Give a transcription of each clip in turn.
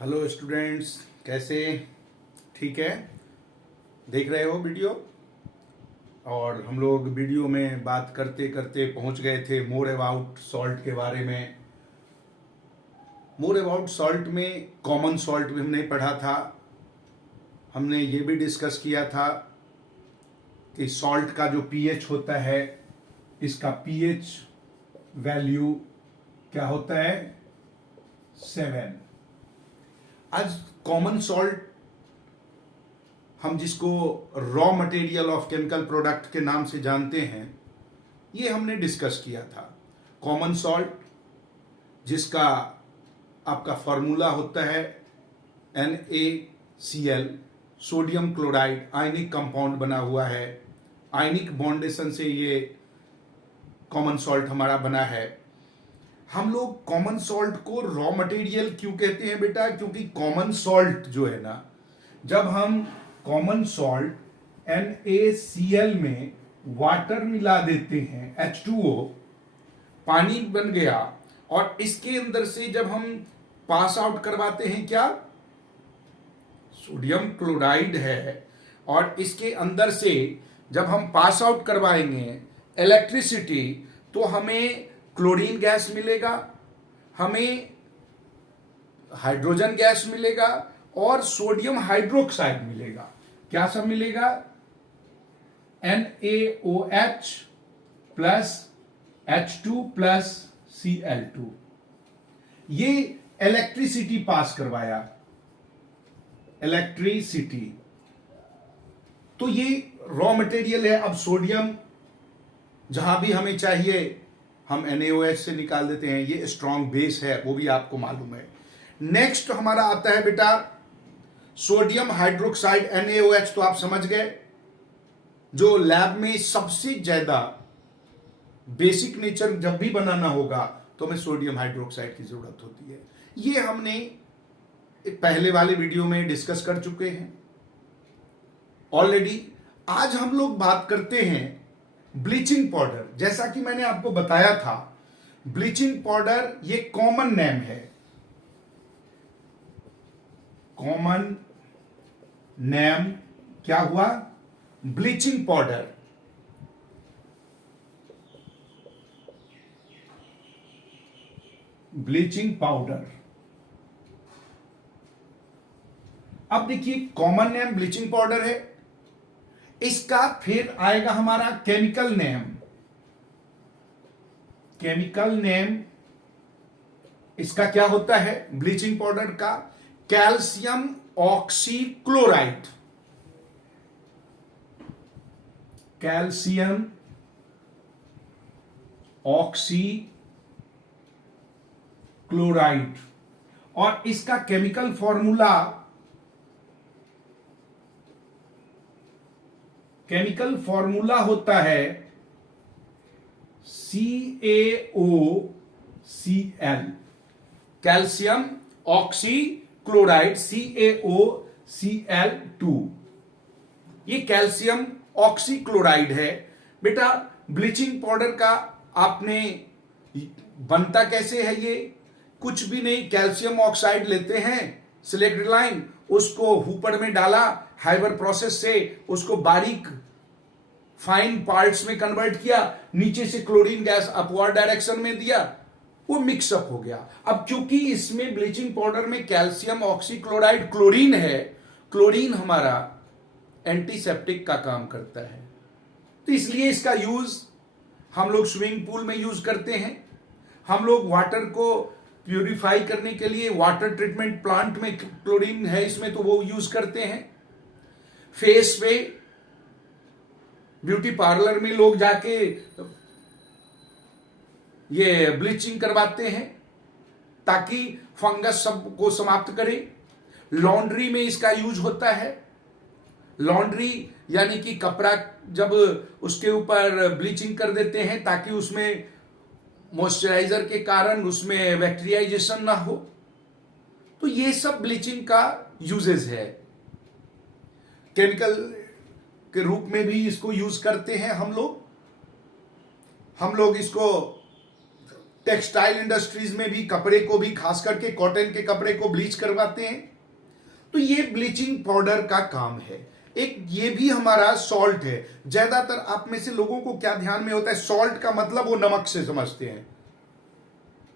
Hello students, कैसे? ठीक है, देख रहे हो वीडियो। और हम लोग वीडियो में बात करते करते पहुंच गए थे मोर अबाउट सॉल्ट के बारे में। मोर अबाउट सॉल्ट में कॉमन सॉल्ट भी हमने पढ़ा था। हमने ये भी डिस्कस किया था कि सॉल्ट का जो पीएच होता है, इसका पीएच वैल्यू क्या होता है? 7। आज कॉमन सॉल्ट, हम जिसको raw material of chemical product के नाम से जानते हैं, ये हमने डिस्कस किया था। कॉमन सॉल्ट जिसका आपका फॉर्मूला होता है NaCl, sodium chloride, ionic compound बना हुआ है। आयनिक बॉन्डेशन से ये कॉमन सॉल्ट हमारा बना है। हम लोग कॉमन सॉल्ट को रॉ मटेरियल क्यों कहते हैं बेटा? क्योंकि कॉमन सॉल्ट जो है ना, जब हम कॉमन सॉल्ट NaCl में वाटर मिला देते हैं, H2O पानी बन गया, और इसके अंदर से जब हम पास आउट करवाते हैं, क्या सोडियम क्लोराइड है, और इसके अंदर से जब हम पास आउट करवाएंगे इलेक्ट्रिसिटी, तो हमें क्लोरीन गैस मिलेगा, हमें हाइड्रोजन गैस मिलेगा और सोडियम हाइड्रोक्साइड मिलेगा। क्या सब मिलेगा? NaOH plus H2 plus Cl2। ये इलेक्ट्रिसिटी पास करवाया, इलेक्ट्रिसिटी। तो ये रॉ मटेरियल है। अब सोडियम जहां भी हमें चाहिए हम NaOH से निकाल देते हैं। ये स्ट्रॉन्ग बेस है, वो भी आपको मालूम है। नेक्स्ट हमारा आता है बेटा सोडियम हाइड्रोक्साइड, NaOH तो आप समझ गए। जो लैब में सबसे ज्यादा बेसिक नेचर जब भी बनाना होगा तो हमें सोडियम हाइड्रोक्साइड की जरूरत होती है। ये हमने पहले वाले वीडियो में डिस्कस कर चुके हैं ऑलरेडी। आज हम लोग बात करते हैं ब्लीचिंग पाउडर। जैसा कि मैंने आपको बताया था, ब्लीचिंग पाउडर ये कॉमन नेम है। कॉमन नेम क्या हुआ? Bleaching powder. Bleaching powder. अब देखिए, कॉमन नेम ब्लीचिंग पाउडर है। इसका फिर आएगा हमारा केमिकल नेम। केमिकल नेम इसका क्या होता है ब्लीचिंग पाउडर का? Calcium oxychloride. Calcium oxychloride. और इसका केमिकल फॉर्मूला, होता है CaOCl। Calcium oxychloride CaOCl2। ये कैल्शियम ऑक्सीक्लोराइड है बेटा। ब्लीचिंग पाउडर का आपने बनता कैसे है? ये कुछ भी नहीं, कैल्शियम ऑक्साइड लेते हैं, सिलेक्ट लाइन, उसको हुपर में डाला, हाइबर प्रोसेस से उसको बारीक फाइन पार्ट्स में कन्वर्ट किया, नीचे से क्लोरीन गैस अपवर्ड डायरेक्शन में दिया, वो मिक्सअप हो गया। अब क्योंकि इसमें ब्लीचिंग पाउडर में कैल्शियम ऑक्सीक्लोराइड क्लोरीन है, क्लोरीन हमारा एंटीसेप्टिक का काम करता है, तो इसलिए इसका यूज हम लोग स्विमिंग पूल में यूज करते हैं। हम लोग वाटर को प्यूरिफाई करने के लिए वाटर ट्रीटमेंट प्लांट में क्लोरीन है इसमें, तो वो यूज करते हैं। फेस पे ब्यूटी पार्लर में लोग जाके ये ब्लीचिंग करवाते हैं ताकि फंगस सब को समाप्त करे। लॉन्ड्री में इसका यूज होता है। लॉन्ड्री यानी कि कपड़ा जब उसके ऊपर ब्लीचिंग कर देते हैं ताकि उसमें मॉइस्चराइजर के कारण उसमें बैक्टीरियाइजेशन ना हो, तो ये सब ब्लीचिंग का यूजेस है। केमिकल के रूप में भी इसको यूज करते हैं हम लोग इसको टेक्सटाइल इंडस्ट्रीज में भी कपड़े को भी, खास करके कॉटन के कपड़े को ब्लीच करवाते हैं। तो ये ब्लीचिंग पाउडर का काम है। एक ये भी हमारा सॉल्ट है। ज्यादातर आप में से लोगों को क्या ध्यान में होता है, सॉल्ट का मतलब वो नमक से समझते हैं।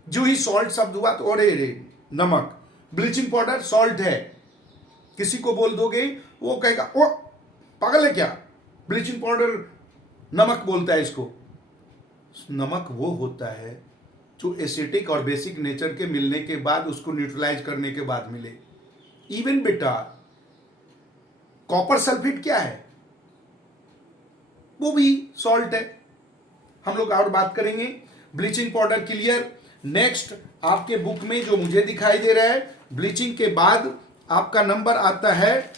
जो ही सॉल्ट शब्द हुआ तो अरे रे नमक, ब्लीचिंग पाउडर सॉल्ट है। किसी को बोल दोगे वो कहेगा ओ पागल है क्या, ब्लीचिंग पाउडर नमक बोलता है इसको। नमक वो होता है जो एसिटिक और बेसिक नेचर के मिलने के बाद, उसको न्यूट्रलाइज करने के बाद मिले। इवन बेटा कॉपर सल्फेट क्या है, वो भी सॉल्ट है। हम लोग और बात करेंगे। Bleaching powder clear. नेक्स्ट आपके बुक में जो मुझे दिखाई दे रहा है, ब्लीचिंग के बाद आपका नंबर आता है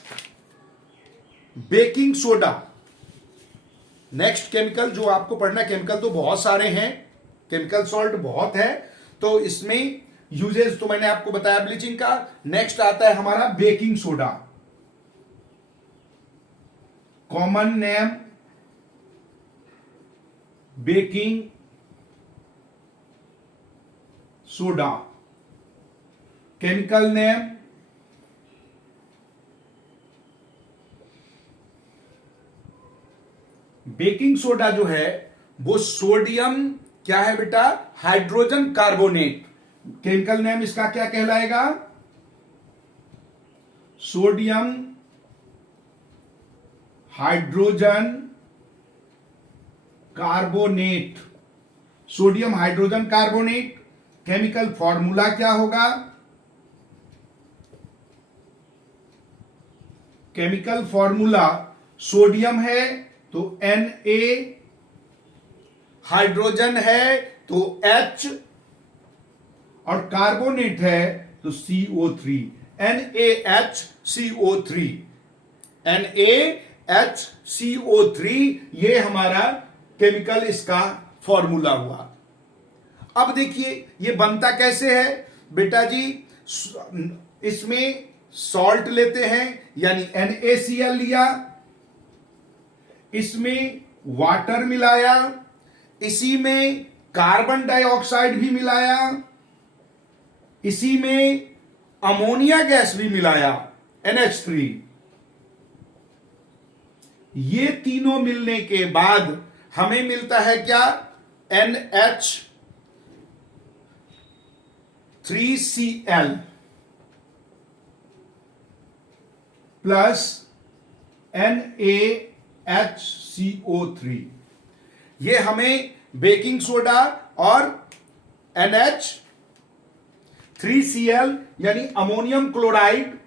बेकिंग सोडा। नेक्स्ट केमिकल जो आपको पढ़ना है, केमिकल तो बहुत सारे हैं, केमिकल सॉल्ट बहुत है, तो इसमें यूजेस तो मैंने आपको बताया ब्लीचिंग का। नेक्स्ट आता है हमारा baking soda, common name baking soda, chemical name baking soda जो है वो सोडियम क्या है बेटा, हाइड्रोजन कार्बोनेट। केमिकल नेम इसका क्या कहलाएगा, sodium hydrogen carbonate. Sodium hydrogen carbonate. Chemical formula क्या होगा, केमिकल फॉर्मूला सोडियम है तो Na, हाइड्रोजन है तो H, और कार्बोनेट है तो CO3, NaHCO3, NaHCO3, ये हमारा केमिकल इसका फॉर्मूला हुआ। अब देखिए ये बनता कैसे है बेटा जी, इसमें सॉल्ट लेते हैं यानी NaCl लिया, इसमें वाटर मिलाया, इसी में कार्बन डाइऑक्साइड भी मिलाया, इसी में अमोनिया गैस भी मिलाया NH3। ये तीनों मिलने के बाद हमें मिलता है क्या, NH3Cl प्लस NaHCO3। ये हमें बेकिंग सोडा और NH3Cl यानी अमोनियम क्लोराइड,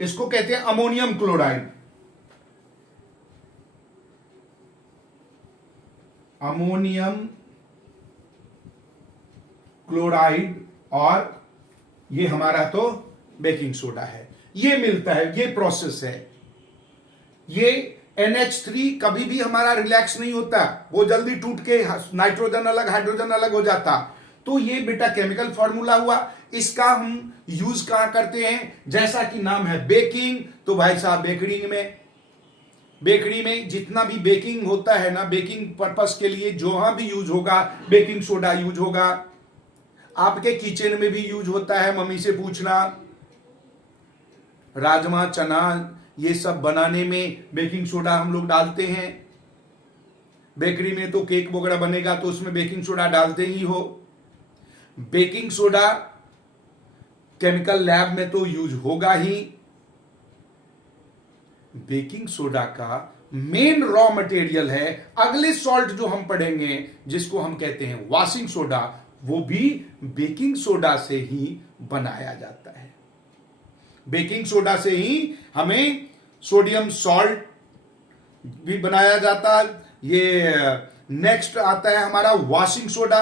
इसको कहते हैं अमोनियम क्लोराइड, अमोनियम क्लोराइड, और ये हमारा तो बेकिंग सोडा है। ये मिलता है, ये प्रोसेस है। ये NH3 कभी भी हमारा रिलैक्स नहीं होता, वो जल्दी टूट के नाइट्रोजन अलग हाइड्रोजन अलग हो जाता। तो ये बेटा केमिकल फॉर्मूला हुआ। इसका हम यूज कहां करते हैं, जैसा कि नाम है बेकिंग, तो भाई साहब बेकरी में जितना भी बेकिंग होता है ना, बेकिंग पर्पस के लिए जहां भी यूज होगा बेकिंग सोडा यूज होगा। आपके किचन में भी यूज होता है, मम्मी से पूछना। राजमा चना ये सब बनाने में बेकिंग सोडा हम लोग डालते हैं। बेकरी में तो केक वगैरह बनेगा तो उसमें बेकिंग सोडा डालते ही हो। बेकिंग सोडा केमिकल लैब में तो यूज होगा ही। बेकिंग सोडा का मेन रॉ मटेरियल है अगले सॉल्ट जो हम पढ़ेंगे, जिसको हम कहते हैं वॉशिंग सोडा, वो भी बेकिंग सोडा से ही बनाया जाता है। बेकिंग सोडा से ही हमें सोडियम सॉल्ट भी बनाया जाता। ये नेक्स्ट आता है हमारा वॉशिंग सोडा।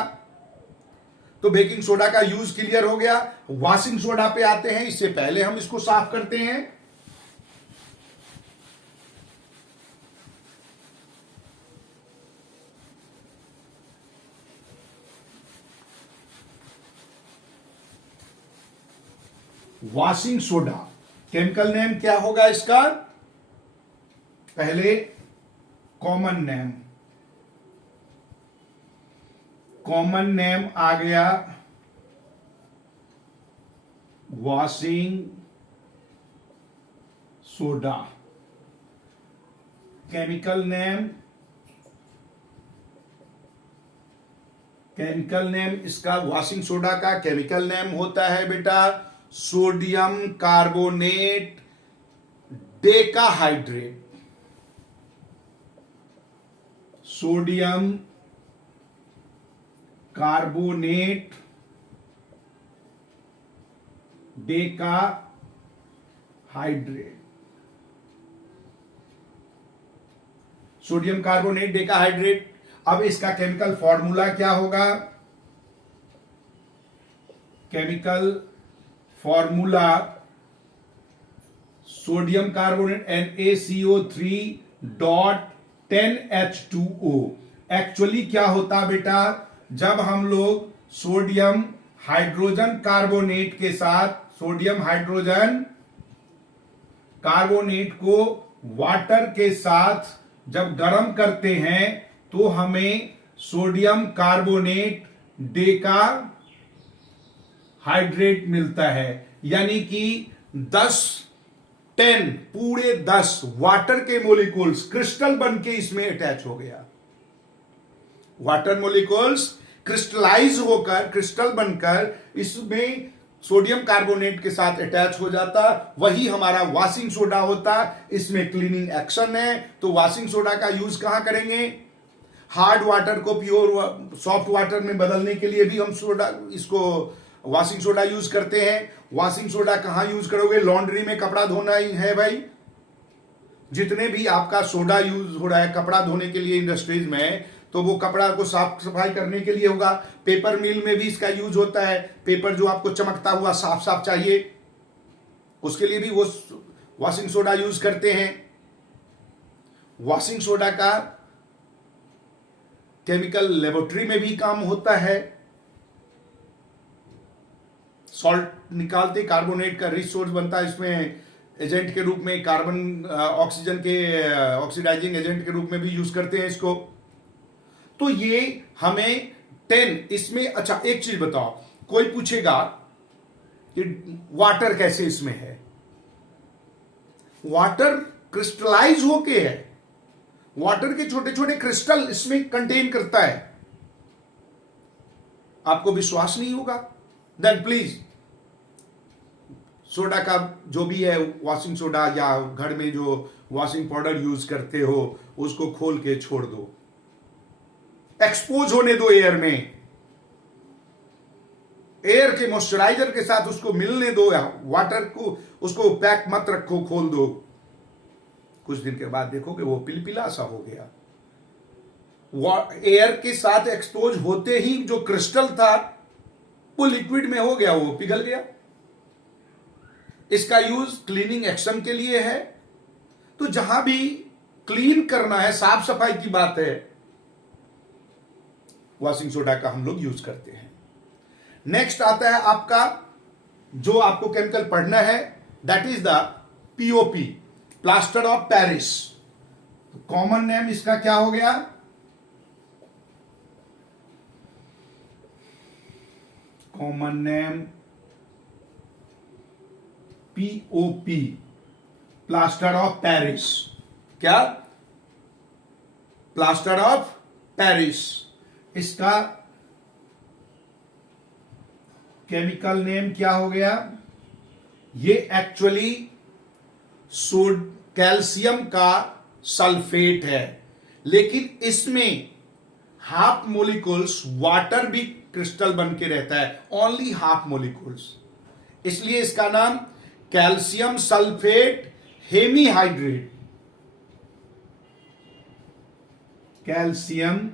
तो बेकिंग सोडा का यूज क्लियर हो गया। वॉशिंग सोडा पे आते हैं। इससे पहले हम इसको साफ करते हैं। वॉशिंग सोडा केमिकल नेम क्या होगा इसका, पहले कॉमन नेम कॉमन नेम आ गया वॉशिंग सोडा। केमिकल नेम इसका वॉशिंग सोडा का केमिकल नेम होता है बेटा sodium carbonate decahydrate. Sodium carbonate decahydrate. Sodium carbonate decahydrate. अब इसका केमिकल फॉर्मूला क्या होगा? Chemical formula sodium carbonate NaCO3.10H2O। Actually क्या होता बेटा, जब हम लोग सोडियम हाइड्रोजन कार्बोनेट के साथ सोडियम हाइड्रोजन कार्बोनेट को वाटर के साथ जब गर्म करते हैं तो हमें सोडियम कार्बोनेट डेका हाइड्रेट मिलता है। यानी कि 10 पूरे 10 वाटर के मोलिक्यूल्स क्रिस्टल बन के इसमें अटैच हो गया। वाटर मोलिक्यूल्स क्रिस्टलाइज होकर क्रिस्टल बनकर इसमें सोडियम कार्बोनेट के साथ अटैच हो जाता, वही हमारा वॉशिंग सोडा होता। इसमें क्लीनिंग एक्शन है, तो वॉशिंग सोडा का यूज कहां करेंगे? हार्ड वाटर को प्योर सॉफ्ट वाटर में बदलने के लिए भी हम सोडा इसको वॉशिंग सोडा यूज करते हैं। वॉशिंग सोडा कहां यूज करोगे? लॉन्ड्री में कपड़ा धोना ही है भाई। जितने भी आपका सोडा यूज हो रहा है कपड़ा धोने के लिए इंडस्ट्रीज में, तो वो कपड़ा को साफ सफाई करने के लिए होगा। पेपर मिल में भी इसका यूज होता है। पेपर जो आपको चमकता हुआ साफ साफ चाहिए, उसके लिए भी वो वॉशिंग सोडा यूज करते हैं। वॉशिंग सोडा का केमिकल लेबोरेटरी में भी काम होता है। सॉल्ट निकालते कार्बोनेट का रिच सोर्स बनता है, इसमें एजेंट के रूप में कार्बन ऑक्सीजन के ऑक्सीडाइजिंग एजेंट के रूप में भी यूज करते हैं इसको। तो ये हमें 10 इसमें। अच्छा एक चीज बताओ, कोई पूछेगा कि वाटर कैसे इसमें है? वाटर क्रिस्टलाइज होके है, वाटर के छोटे छोटे क्रिस्टल इसमें कंटेन करता है। आपको विश्वास नहीं होगा? देन प्लीज सोडा का जो भी है वॉशिंग सोडा या घर में जो वॉशिंग पाउडर यूज करते हो उसको खोल के छोड़ दो, एक्सपोज होने दो एयर में। एयर के मॉइस्चराइजर के साथ उसको मिलने दो, या वाटर को उसको पैक मत रखो, खोल दो। कुछ दिन के बाद देखोगे वो पिलपिला सा हो गया। एयर के साथ एक्सपोज होते ही जो क्रिस्टल था वो लिक्विड में हो गया, वो पिघल गया। इसका यूज क्लीनिंग एक्शन के लिए है। तो जहां भी क्लीन करना है, साफ सफाई की बात है, वॉशिंग सोडा का हम लोग यूज करते हैं। नेक्स्ट आता है आपका, जो आपको केमिकल पढ़ना है, that is the POP, plaster of Paris. Common name इसका क्या हो गया? Common name POP, plaster of Paris. क्या? Plaster of Paris. इसका केमिकल नेम क्या हो गया? ये एक्चुअली कैल्शियम का सल्फेट है, लेकिन इसमें हाफ मोलिकुल्स वाटर भी क्रिस्टल बन के रहता है, ओनली हाफ मोलिकुल्स। इसलिए इसका नाम calcium sulphate hemihydrate, calcium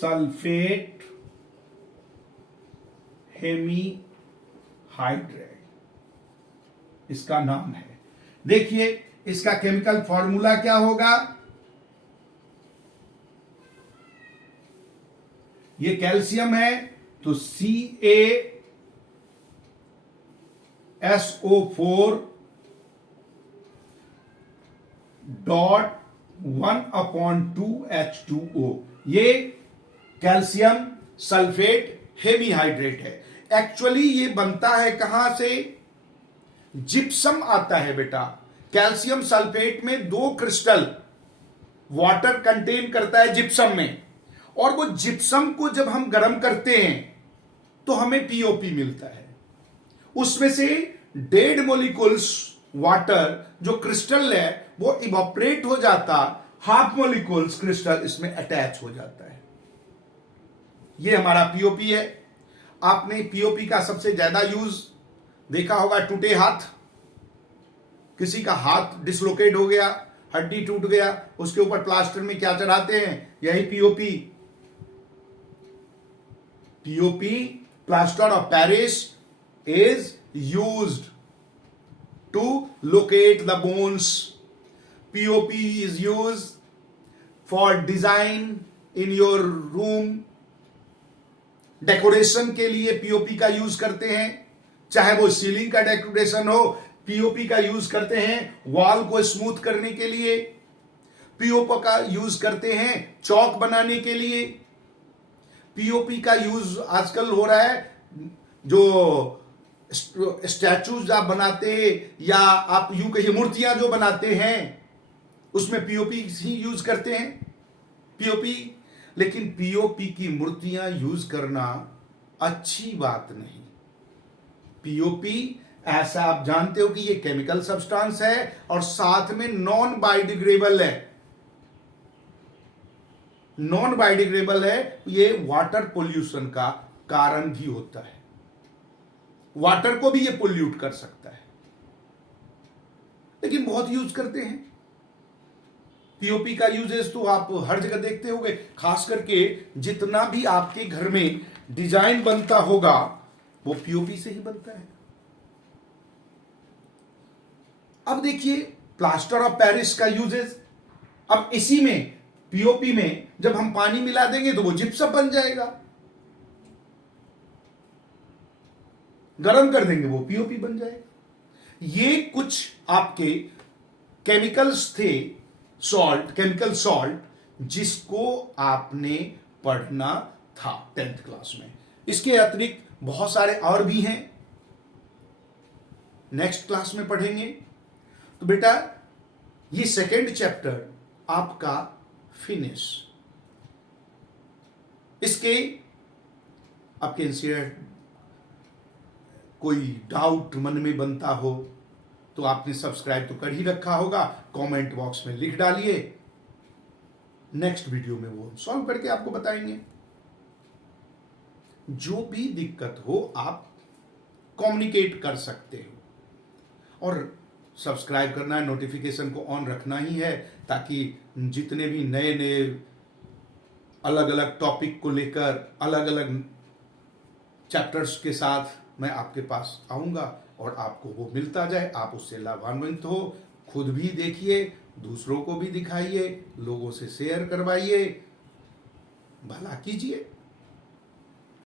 sulphate hemihydrate इसका नाम है। देखिए इसका केमिकल फॉर्मूला क्या होगा? ये कैल्शियम है तो CaSO4 डॉट 1/2H2O। ये कैल्शियम सल्फेट हेवी हाइड्रेट है। एक्चुअली ये बनता है कहां से? जिप्सम आता है बेटा। कैल्शियम सल्फेट में 2 क्रिस्टल वाटर कंटेन करता है जिप्सम में, और वो जिप्सम को जब हम गर्म करते हैं तो हमें पीओपी मिलता है। उसमें से 1.5 मोलिकुल्स वाटर जो क्रिस्टल है वो इवोपरेट हो जाता, 1/2 मोलिकुल्स क्रिस्टल इसमें अटैच हो जाता है। ये हमारा पीओपी है। आपने पीओपी का सबसे ज्यादा यूज देखा होगा टूटे हाथ। किसी का हाथ डिसलोकेट हो गया, हड्डी टूट गया, उसके ऊपर प्लास्टर में क्या चढ़ाते हैं? यही POP. POP, plaster of Paris, is used to locate the bones. POP is used for design in your room. Decoration के लिए पीओपी का यूज करते हैं, चाहे वो सीलिंग का डेकोरेशन हो। पीओपी का यूज करते हैं वॉल को स्मूथ करने के लिए। पीओपी का यूज करते हैं चौक बनाने के लिए। पीओपी का यूज आजकल हो रहा है, जो स्टैचूज आप बनाते या आप यूं कहिए मूर्तियां जो बनाते हैं उसमें पीओपी ही यूज करते हैं पीओपी। लेकिन पीओपी की मूर्तियां यूज करना अच्छी बात नहीं। पीओपी ऐसा आप जानते हो कि ये केमिकल सब्सटेंस है और साथ में नॉन बायोडिग्रेडेबल है। नॉन बायोडिग्रेडेबल है, ये वाटर पोल्यूशन का कारण भी होता है। वाटर को भी ये पोल्यूट कर सकता है, लेकिन बहुत यूज करते हैं। पीओपी का यूजेस तो आप हर जगह देखते होंगे, खास करके जितना भी आपके घर में डिजाइन बनता होगा वो पीओपी से ही बनता है। अब देखिए प्लास्टर ऑफ पेरिस का यूजेस। अब इसी में पीओपी में जब हम पानी मिला देंगे तो वो जिप्सम बन जाएगा। गरम कर देंगे वो पीओपी बन जाएगा। ये कुछ आपके केमिकल्स थे, सॉल्ट, केमिकल सॉल्ट, जिसको आपने पढ़ना था 10th क्लास में। इसके अतिरिक्त बहुत सारे और भी हैं, नेक्स्ट क्लास में पढ़ेंगे। तो बेटा ये सेकेंड चैप्टर आपका फिनिश। इसके आपके एनसीईआरटी कोई डाउट मन में बनता हो तो आपने सब्सक्राइब तो कर ही रखा होगा, कमेंट बॉक्स में लिख डालिए। नेक्स्ट वीडियो में वो सॉल्व करके आपको बताएंगे। जो भी दिक्कत हो आप कम्युनिकेट कर सकते हो, और सब्सक्राइब करना है, नोटिफिकेशन को ऑन रखना ही है, ताकि जितने भी नए नए अलग अलग टॉपिक को लेकर अलग अलग चैप्टर्स के साथ मैं आपके पास आऊंगा और आपको वो मिलता जाए, आप उससे लाभान्वित हो। खुद भी देखिए, दूसरों को भी दिखाइए, लोगों से शेयर करवाइए, भला कीजिए।